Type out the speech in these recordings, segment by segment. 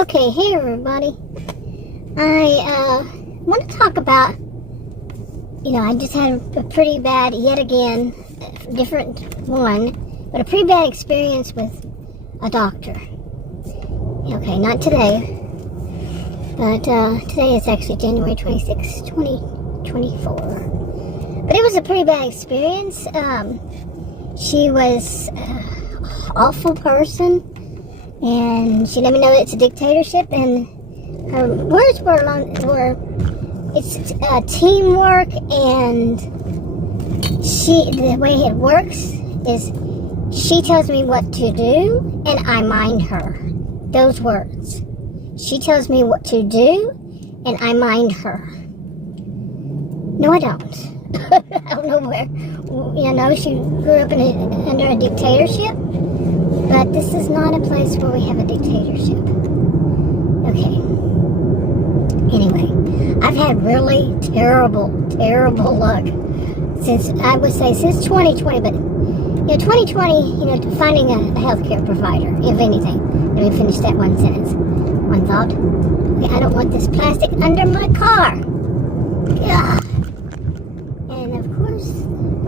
Okay, hey everybody. I want to talk about, I just had a pretty bad, yet again, different one, but a pretty bad experience with a doctor. Okay, not today, but today is actually January 26, 2024. But it was a pretty bad experience. She was an awful person. And she let me know it's a dictatorship, and her words were it's teamwork, and the way it works is she tells me what to do, and I mind her. Those words. She tells me what to do, and I mind her. No, I don't. I don't know where. She grew up under a dictatorship. But this is not a place where we have a dictatorship. Okay. Anyway, I've had really terrible luck since 2020. But 2020, finding a healthcare provider, if anything. Let me finish that one sentence, one thought. Okay, I don't want this plastic under my car. Yeah. And of course,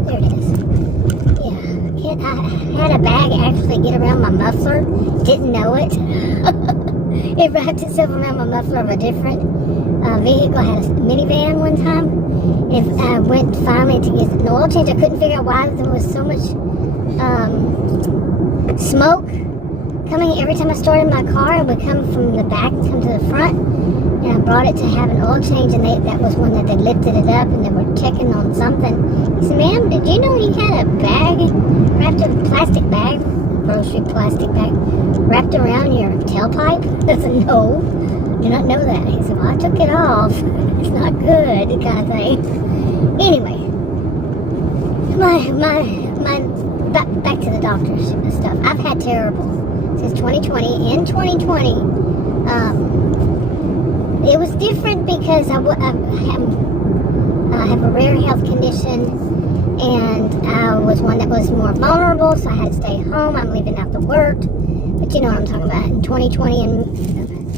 there it is. I had a bag actually get around my muffler. Didn't know it. It wrapped itself around my muffler of a different vehicle. I had a minivan one time. And I went finally to get an oil change. I couldn't figure out why there was so much smoke coming every time I started my car. It would come from the back, come to the front. And I brought it to have an oil change, and that was one that they lifted it up and they were checking on something. He said, "Ma'am, did you know you had a bag wrapped in a plastic bag, grocery plastic bag, wrapped around your tailpipe?" I said, "No, I did not know that." He said, "Well, I took it off. It's not good," kind of thing. Anyway, back to the doctor's stuff. I've had terrible since 2020. In 2020, it was different because I have a rare health condition, and I was one that was more vulnerable, so I had to stay home. I'm leaving out the work, but you know what I'm talking about. In 2020 and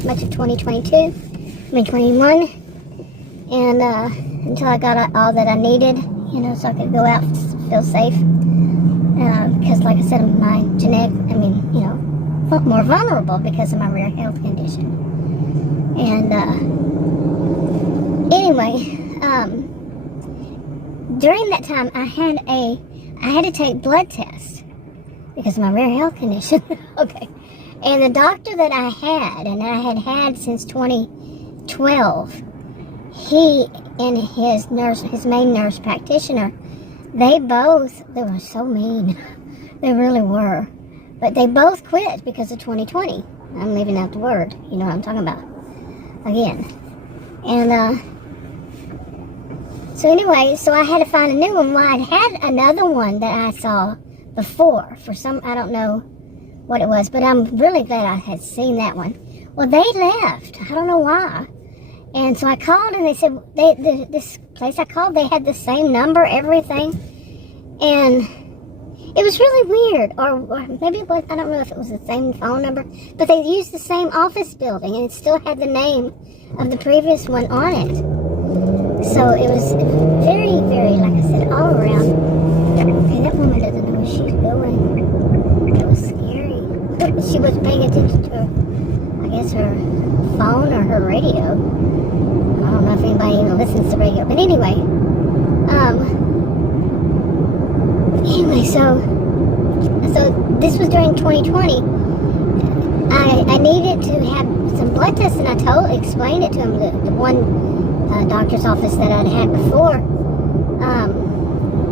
much of 2021, and until I got all that I needed, so I could go out and feel safe. Because, like I said, my more vulnerable because of my rare health condition. And anyway, during that time, I had to take blood tests because of my rare health condition. Okay, and the doctor that I had, and I had since 2012, he and his main nurse practitioner, they were so mean. They really were. But they both quit because of 2020. I'm leaving out the word. You know what I'm talking about. Again. And, so I had to find a new one. Well, I'd had another one that I saw before. For some, I don't know what it was. But I'm really glad I had seen that one. Well, they left. I don't know why. And so I called, and they said, this place I called, they had the same number, everything. And it was really weird, or maybe it was, I don't know if it was the same phone number, but they used the same office building, and it still had the name of the previous one on it. So it was very, very, like I said, all around. Okay, that woman doesn't know where she's going. That was scary. She was paying attention to her, I guess, her phone or her radio. I don't know if anybody even listens to radio, but anyway, so this was during 2020. I needed to have some blood tests, and I explained it to him, the one doctor's office that I'd had before.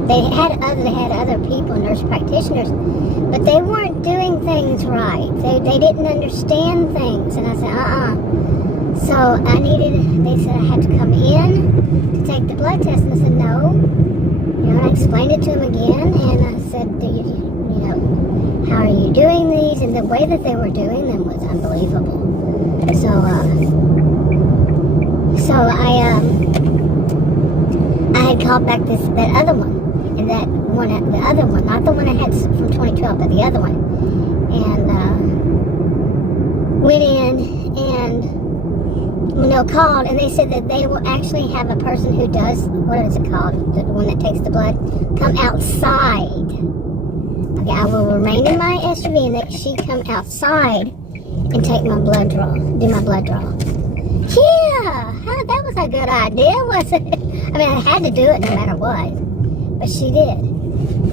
They had other people, nurse practitioners, but they weren't doing things right. They didn't understand things, and I said, So they said I had to come in to take the blood test, and I said, no. And I explained it to him again, and I said, how are you doing these? And the way that they were doing them was unbelievable. So I had called back that other one, and the other one, not the one I had from 2012, but the other one, and went in, and called, and they said that they will actually have a person who does, what is it called, the one that takes the blood, come outside. Okay, I will remain in my SUV, and that she come outside and take my blood draw, do my blood draw. Yeah, that was a good idea, wasn't it? I mean, I had to do it no matter what, but she did,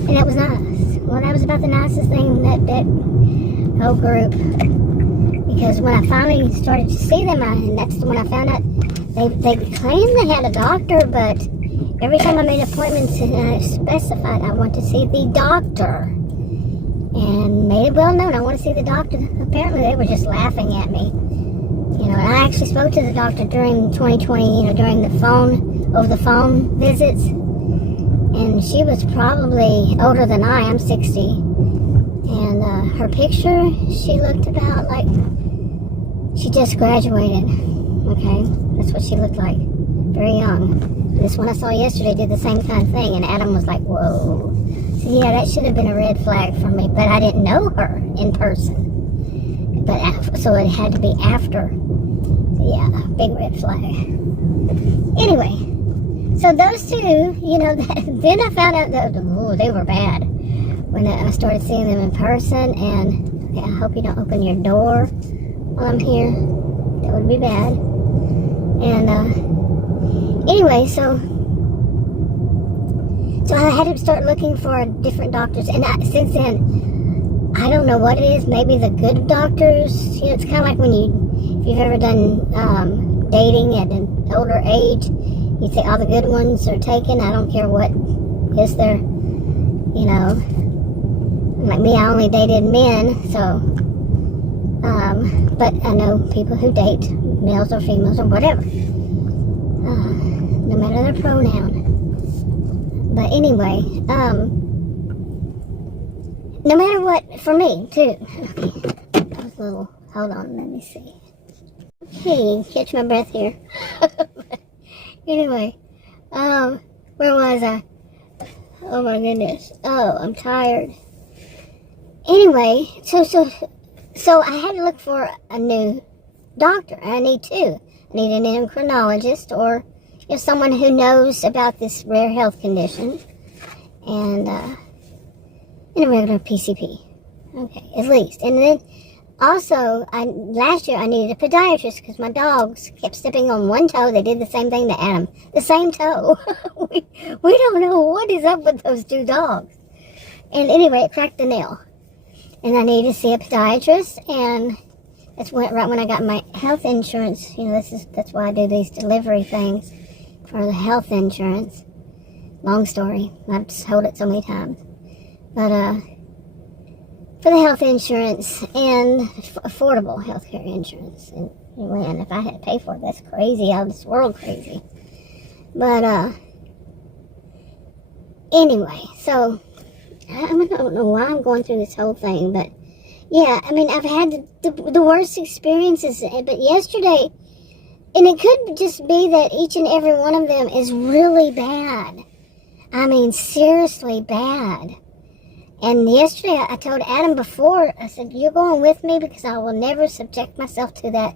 and that was nice. Well, that was about the nicest thing that whole group. Because when I finally started to see them, and that's when I found out they claimed they had a doctor, but every time I made appointments and I specified I want to see the doctor, and made it well known I want to see the doctor. Apparently they were just laughing at me, and I actually spoke to the doctor during 2020, during the over the phone visits, and she was probably older than I'm 60, and her picture, she looked about like she just graduated. Okay, that's what she looked like, very young. This one I saw yesterday did the same kind of thing, and Adam was like, whoa. So yeah, that should have been a red flag for me, but I didn't know her in person. So it had to be after. So yeah, big red flag. Anyway, so those two, then I found out that they were bad when I started seeing them in person. And okay, I hope you don't open your door while I'm here. That would be bad. And anyway, so I had to start looking for different doctors, and since then, I don't know what it is. Maybe the good doctors. It's kind of like if you've ever done dating at an older age, you say all the good ones are taken. I don't care what is there. Like me, I only dated men, so. But I know people who date males or females or whatever, no matter their pronoun. But anyway, no matter what, for me too. Okay, that was a little. Hold on, let me see. Okay, catch my breath here. Anyway, where was I? Oh my goodness. Oh, I'm tired. Anyway, so I had to look for a new doctor. I need two. I need an endocrinologist or someone who knows about this rare health condition, and a regular PCP. Okay, at least. And then also, last year I needed a podiatrist because my dogs kept stepping on one toe. They did the same thing to Adam. The same toe. we don't know what is up with those two dogs. And anyway, it cracked the nail. And I needed to see a podiatrist, and that's right when I got my health insurance. That's why I do these delivery things for the health insurance. Long story. I've just told it so many times. But for the health insurance and affordable healthcare insurance, and if I had to pay for it, that's crazy, out of this world crazy. But anyway, so. I don't know why I'm going through this whole thing, but yeah, I mean, I've had the worst experiences, but yesterday, and it could just be that each and every one of them is really bad. I mean, seriously bad. And yesterday, I told Adam before, I said, you're going with me because I will never subject myself to that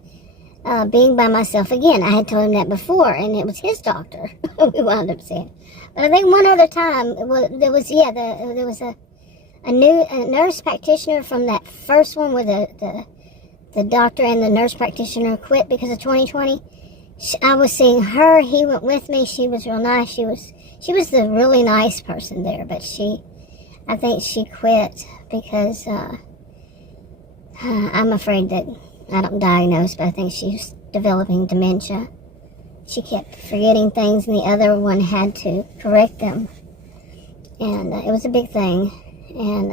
being by myself again. I had told him that before, and it was his doctor. We wound up saying. But I think one other time, there was a nurse practitioner from that first one where the doctor and the nurse practitioner quit because of 2020. I was seeing her. He went with me. She was real nice. She was the really nice person there, but I think she quit because I'm afraid that I don't diagnose, but I think she's developing dementia. She kept forgetting things, and the other one had to correct them. And it was a big thing. And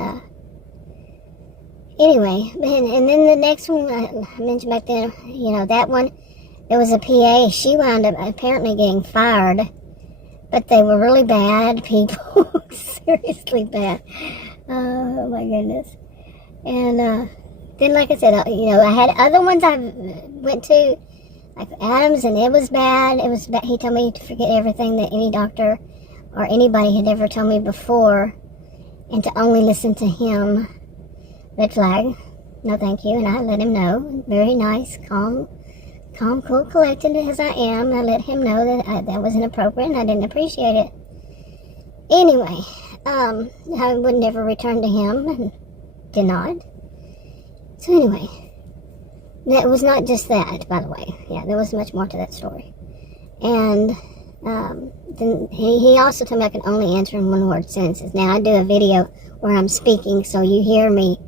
anyway, and then the next one I mentioned back then, that one, there was a PA. She wound up apparently getting fired. But they were really bad people. Seriously bad. Oh, my goodness. And then, like I said, I had other ones I went to, like Adams, and it was bad. He told me to forget everything that any doctor or anybody had ever told me before, and to only listen to him. Red flag. No, thank you. And I let him know. Very nice, calm calm, cool, collected as I am. I let him know that that was inappropriate and I didn't appreciate it. Anyway, I would never return to him and did not. So anyway, that was not just that, by the way. Yeah, there was much more to that story. And then he also told me I can only answer in one-word sentences. Now, I do a video where I'm speaking, so you hear me.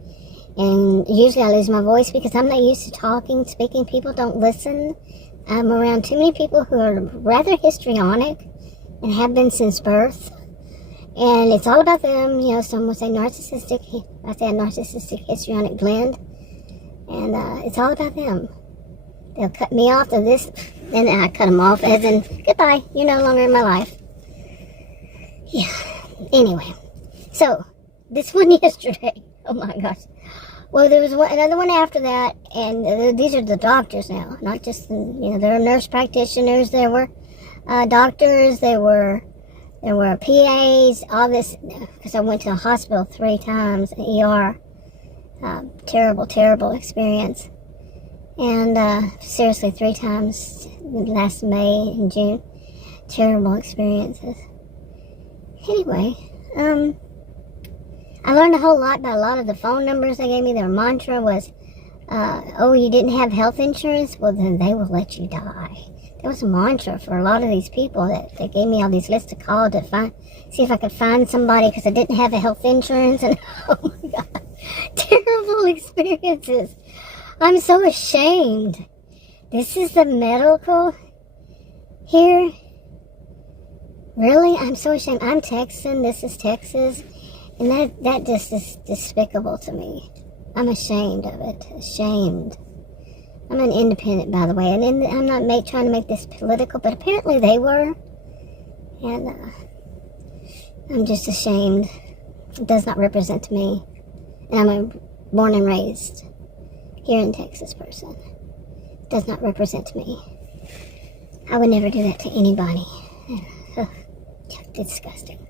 And usually I lose my voice because I'm not used to talking, speaking. People don't listen. I'm around too many people who are rather histrionic and have been since birth. And it's all about them. You know, some will say narcissistic. I say a narcissistic histrionic blend. And it's all about them. They'll cut me off of this, and I cut them off as in, goodbye, you're no longer in my life. Yeah, anyway. So, this one yesterday, oh my gosh. Well, there was another one after that, and these are the doctors now, not just, there were nurse practitioners, there were doctors, there were PAs, all this, because I went to the hospital 3 times, ER. Terrible, terrible experience. And seriously, 3 times last May and June. Terrible experiences. Anyway, I learned a whole lot about a lot of the phone numbers they gave me. Their mantra was, oh, you didn't have health insurance? Well, then they will let you die. That was a mantra for a lot of these people. That they gave me all these lists to call to see if I could find somebody because I didn't have a health insurance. And oh my God, terrible experiences. I'm so ashamed. This is the medical here? Really? I'm so ashamed. I'm Texan. This is Texas. And that just is despicable to me. I'm ashamed of it. Ashamed. I'm an independent, by the way. And I'm not trying to make this political, but apparently they were. And I'm just ashamed. It does not represent me. And I'm a born and raised here in Texas person. It does not represent me. I would never do that to anybody. Disgusting.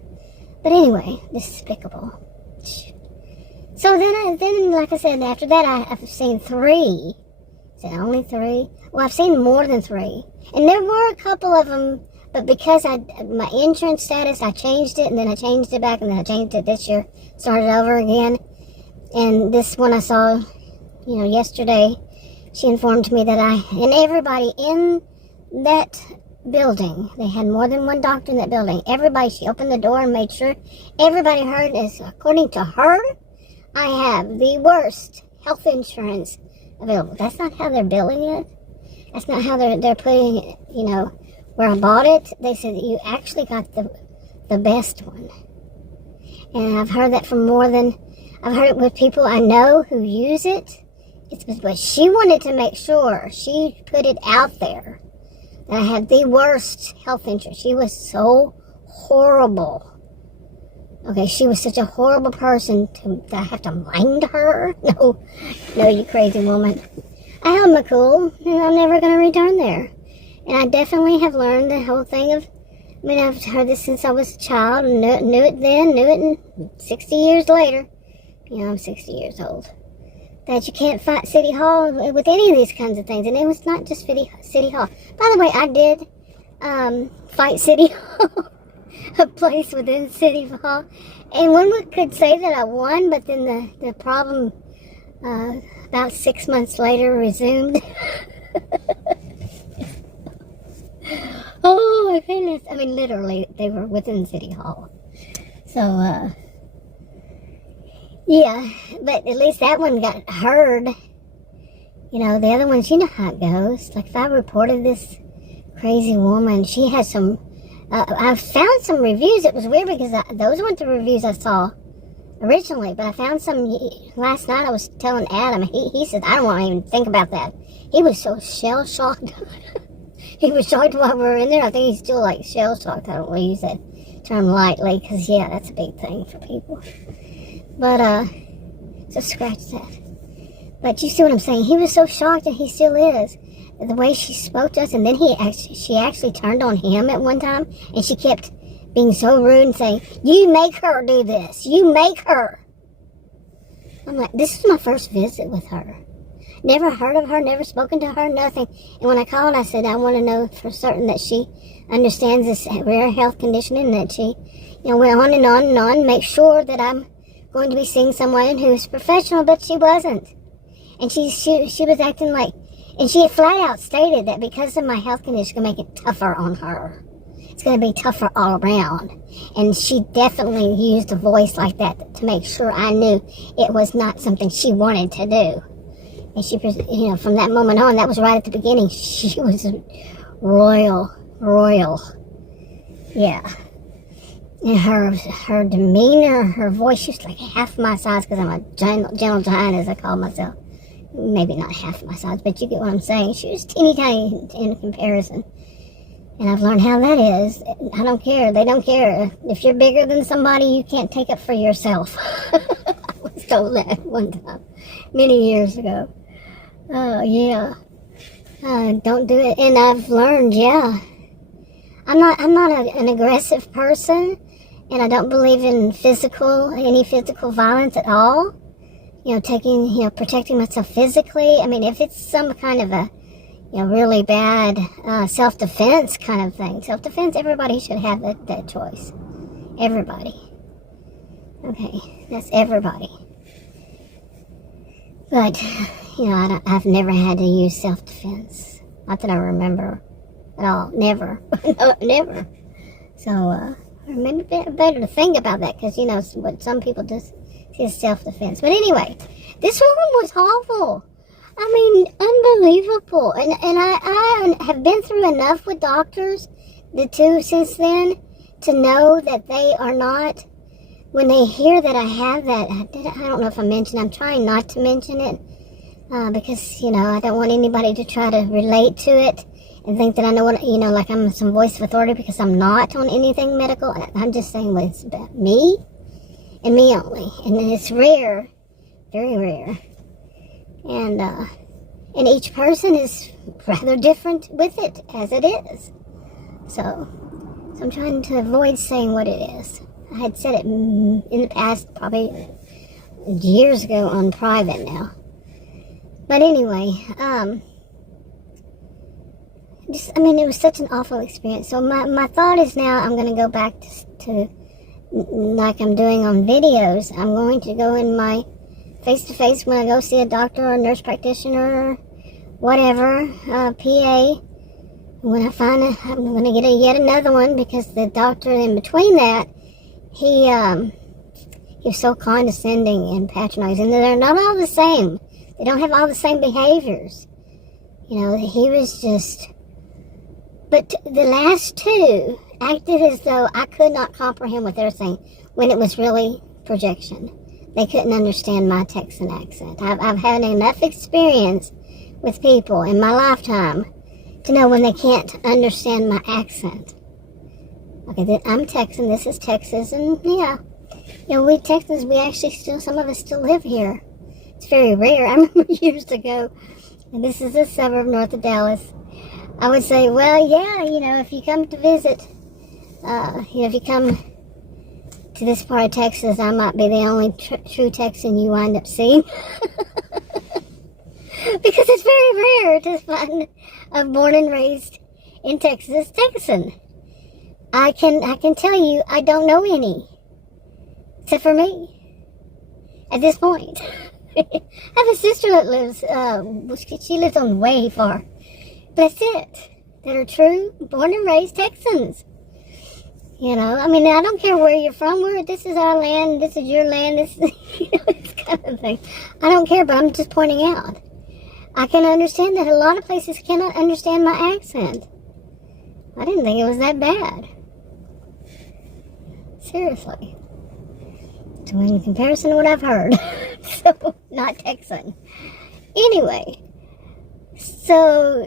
But anyway, despicable. So then, like I said, after that, I've seen 3. Is it only 3? Well, I've seen more than 3. And there were a couple of them, but because my insurance status, I changed it, and then I changed it back, and then I changed it this year, started over again. And this one I saw, yesterday, she informed me that and everybody in that building, they had more than one doctor in that building. Everybody, she opened the door and made sure everybody heard is, according to her, I have the worst health insurance available. That's not how they're billing it. That's not how they're putting it, where I bought it. They said that you actually got the best one. And I've heard that from I've heard it with people I know who use it. But she wanted to make sure she put it out there that I had the worst health insurance. She was so horrible. Okay, she was such a horrible person that I have to mind her? No, you crazy woman. I held my cool, and I'm never going to return there. And I definitely have learned the whole thing of, I've heard this since I was a child, and knew it then, knew it 60 years later. I'm 60 years old. That you can't fight City Hall with any of these kinds of things. And it was not just City Hall. By the way, I did fight City Hall. A place within City Hall. And one could say that I won, but then the problem about 6 months later resumed. Oh my goodness. Literally, they were within City Hall. So, yeah, but at least that one got heard. The other ones, you know how it goes. Like if I reported this crazy woman, she had some, I found some reviews. It was weird because those weren't the reviews I saw originally, but I found some last night. I was telling Adam, he said, I don't want to even think about that. He was so shell-shocked. He was shocked while we were in there. I think he's still shell-shocked. I don't want to use that term lightly because, yeah, that's a big thing for people. But, so scratch that. But you see what I'm saying? He was so shocked, and he still is. The way she spoke to us, and then she actually turned on him at one time, and she kept being so rude and saying, you make her do this. You make her. I'm like, this is my first visit with her. Never heard of her, never spoken to her, nothing. And when I called, I said, I want to know for certain that she understands this rare health condition and that she, went on and on and on, make sure that I'm going to be seeing someone who's professional, but she wasn't. And she was acting like, and she had flat out stated that because of my health condition, it's going to make it tougher on her. It's going to be tougher all around. And she definitely used a voice like that to make sure I knew it was not something she wanted to do. And she, from that moment on, that was right at the beginning, she was royal. Yeah. And her demeanor, her voice, she was like half my size, because I'm a gentle giant, as I call myself. Maybe not half my size, but you get what I'm saying. She was teeny tiny in comparison. And I've learned how that is. I don't care. They don't care. If you're bigger than somebody, you can't take it for yourself. I was told that one time, many years ago. Yeah. Don't do it. And I've learned, yeah. I'm not an aggressive person, and I don't believe in any physical violence at all. Protecting myself physically. I mean, if it's some kind of a, really bad self-defense kind of thing. Self-defense, everybody should have that choice. Everybody. Okay, that's everybody. But, I've never had to use self-defense. Not that I remember at all. Never. No, never. So, maybe better to think about that, because, what some people just see as self-defense. But anyway, this woman was awful. I mean, unbelievable. And I have been through enough with doctors, the two since then, to know that they are not, when they hear that I have that, I don't know if I mentioned, I'm trying not to mention it, because, I don't want anybody to try to relate to it and think that I know what, like I'm some voice of authority, because I'm not on anything medical. I'm just saying what it's about me and me only. And it's rare, very rare. And each person is rather different with it, as it is. So I'm trying to avoid saying what it is. I had said it in the past, probably years ago on private now. But anyway, it was such an awful experience. So my thought is now I'm going to go back to like I'm doing on videos. I'm going to go in my face-to-face when I go see a doctor or a nurse practitioner or whatever, PA. When I find I'm going to get yet another one, because the doctor in between that, he was so condescending and patronizing. They're not all the same. They don't have all the same behaviors. He was just... But the last two acted as though I could not comprehend what they were saying, when it was really projection. They couldn't understand my Texan accent. I've had enough experience with people in my lifetime to know when they can't understand my accent. Okay, I'm Texan, this is Texas, and yeah. We Texans, we actually some of us still live here. It's very rare. I remember years ago, and this is a suburb north of Dallas, I would say, well, yeah, if you come to visit, if you come to this part of Texas, I might be the only true Texan you wind up seeing. Because it's very rare to find a born and raised in Texas Texan. I can tell you, I don't know any. Except for me. At this point. I have a sister that lives, she lives on way far. But that's it. That are true, born and raised Texans. I don't care where you're from. This is our land, this is your land, this is, this kind of thing. I don't care, but I'm just pointing out. I can understand that a lot of places cannot understand my accent. I didn't think it was that bad. Seriously. So in comparison to what I've heard. So, not Texan. Anyway. So,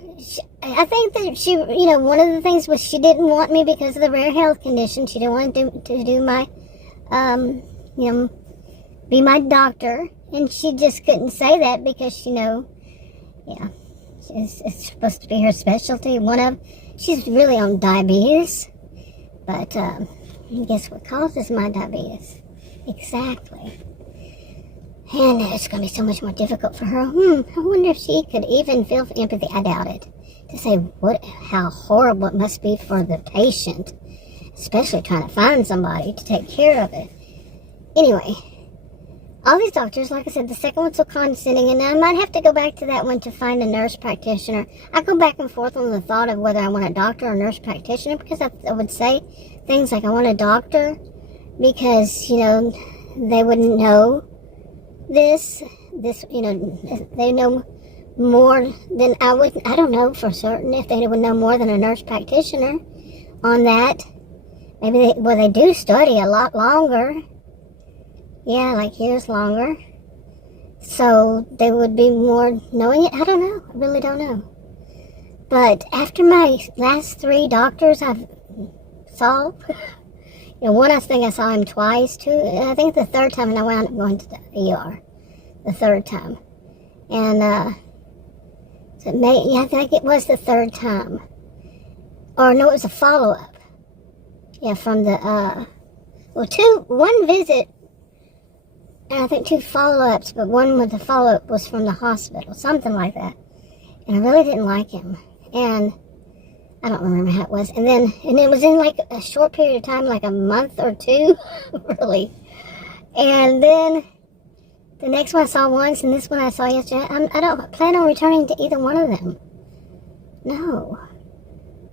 I think that she, one of the things was she didn't want me because of the rare health condition. She didn't want to do my, be my doctor. And she just couldn't say that because, it's supposed to be her specialty. She's really on diabetes. But, guess what causes my diabetes? Exactly. And it's going to be so much more difficult for her. I wonder if she could even feel empathy. I doubt it. To say how horrible it must be for the patient, especially trying to find somebody to take care of it. Anyway, all these doctors, like I said, the second one's so condescending, and I might have to go back to that one to find a nurse practitioner. I go back and forth on the thought of whether I want a doctor or a nurse practitioner, because I would say things like I want a doctor because, they wouldn't know this, they know more than I would. I don't know for certain if they would know more than a nurse practitioner on that. Maybe they do study a lot longer. Yeah, like years longer. So they would be more knowing it. I don't know. I really don't know. But after my last 3 doctors I've saw, one I think I saw him twice, 2. I think the 3rd time, and I wound up going to the ER the 3rd time. And I think it was the 3rd time. Or no, it was a follow-up. Yeah, from the, 1 visit, and I think 2 follow-ups, but one with the follow-up was from the hospital, something like that. And I really didn't like him. And I don't remember how it was. And it was in like a short period of time, like a month or 2, really. And then the next one I saw once, and this one I saw yesterday. I don't plan on returning to either one of them. No.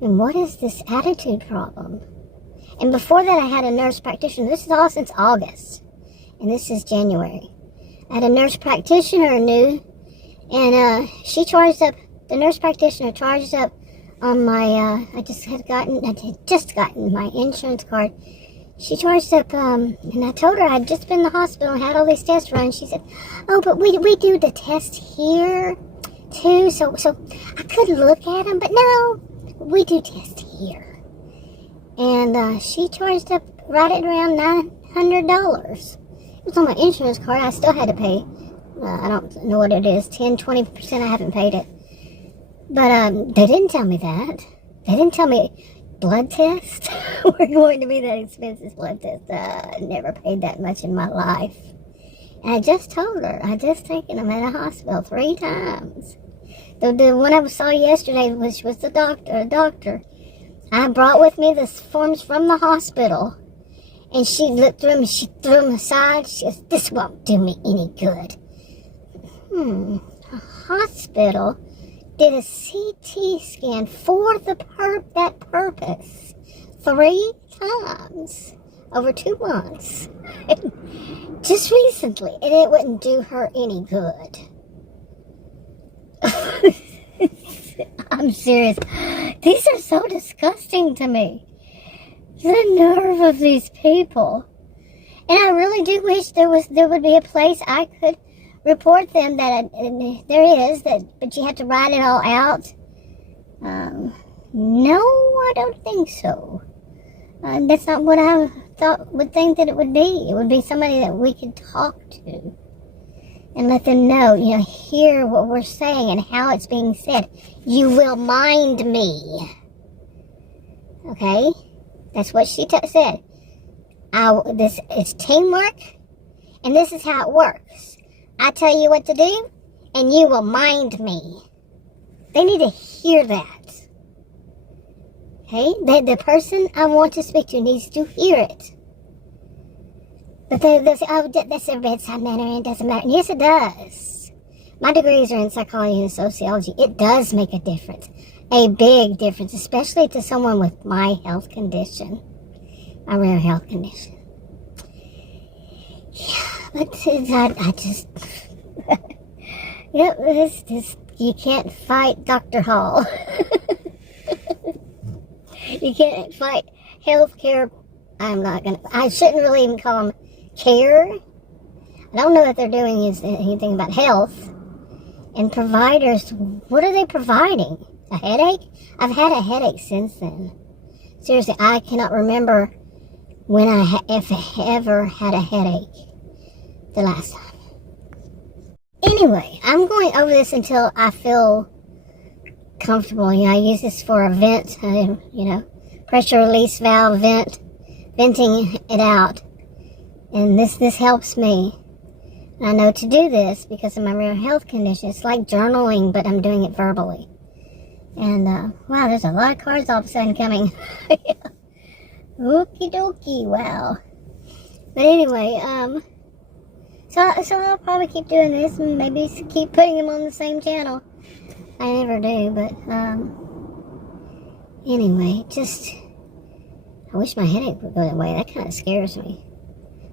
And what is this attitude problem? And before that, I had a nurse practitioner. This is all since August. And this is January. I had a nurse practitioner new, and the nurse practitioner charged up on my, I had just gotten my insurance card. She charged up, and I told her I'd just been in the hospital and had all these tests run. She said, oh, but we do the test here, too, so I could look at them, but no, we do test here. And she charged up right at around $900. It was on my insurance card. I still had to pay, I don't know what it is, 10-20%. I haven't paid it. But they didn't tell me that. They didn't tell me blood tests were going to be that expensive. Blood tests. I never paid that much in my life. And I just told her. I just taken them in a hospital 3 times. The one I saw yesterday, which was the doctor. I brought with me the forms from the hospital. And she looked through them, she threw them aside. She goes, this won't do me any good. A hospital did a CT scan for that purpose 3 times over 2 months. Just recently. And it wouldn't do her any good. I'm serious. These are so disgusting to me. The nerve of these people. And I really do wish there would be a place I could report them that there is, but you have to write it all out. No, I don't think so. That's not what I would think that it would be. It would be somebody that we could talk to and let them know, hear what we're saying and how it's being said. You will mind me. Okay? That's what she said. It's teamwork, and this is how it works. I tell you what to do, and you will mind me. They need to hear that. Okay? The person I want to speak to needs to hear it. But they say, oh, that's their bedside manner, and it doesn't matter. And yes, it does. My degrees are in psychology and sociology. It does make a difference. A big difference, especially to someone with my health condition. My rare health condition. Yeah, but I just... you can't fight Dr. Hall. You can't fight healthcare. I shouldn't really even call them care. I don't know what they're doing is anything about health. And providers, what are they providing? A headache? I've had a headache since then. Seriously, I cannot remember when I ever had a headache the last time. Anyway, I'm going over this until I feel comfortable. I use this for a vent, pressure release valve venting it out. And this helps me. And I know to do this because of my real health condition. It's like journaling, but I'm doing it verbally. And, wow, there's a lot of cards all of a sudden coming. Okie dokie, wow. But anyway, so I'll probably keep doing this and maybe keep putting them on the same channel. I never do, but, anyway, I wish my headache would go away. That kind of scares me.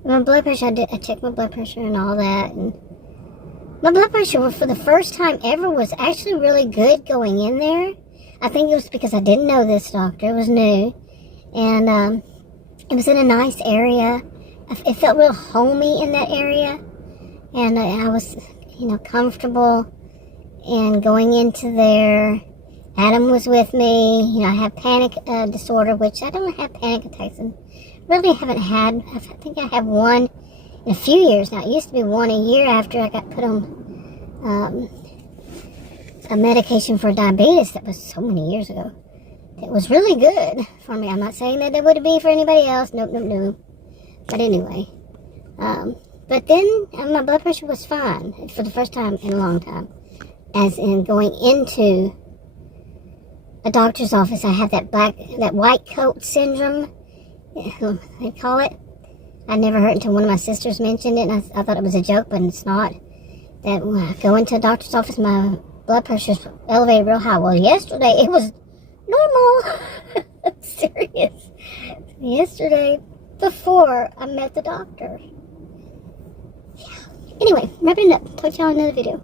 My blood pressure, I checked my blood pressure and all that, and my blood pressure for the first time ever was actually really good going in there. I think it was because I didn't know this doctor. It was new, and it was in a nice area. It felt real homey in that area, and I was, comfortable. And going into there, Adam was with me. I have panic disorder, which I don't have panic attacks, and really haven't had. I think I have one in a few years now. It used to be one a year after I got put on a medication for diabetes that was so many years ago. It was really good for me. I'm not saying that it would be for anybody else. Nope. But anyway, but then my blood pressure was fine for the first time in a long time. As in going into a doctor's office, I had that white coat syndrome, they call it. I never heard it until one of my sisters mentioned it, and I thought it was a joke, but it's not. That when I go into a doctor's office, my blood pressure's elevated real high. Well, yesterday it was normal. I'm serious. Yesterday, before I met the doctor. Yeah. Anyway, wrapping it up. Talk to y'all in another video.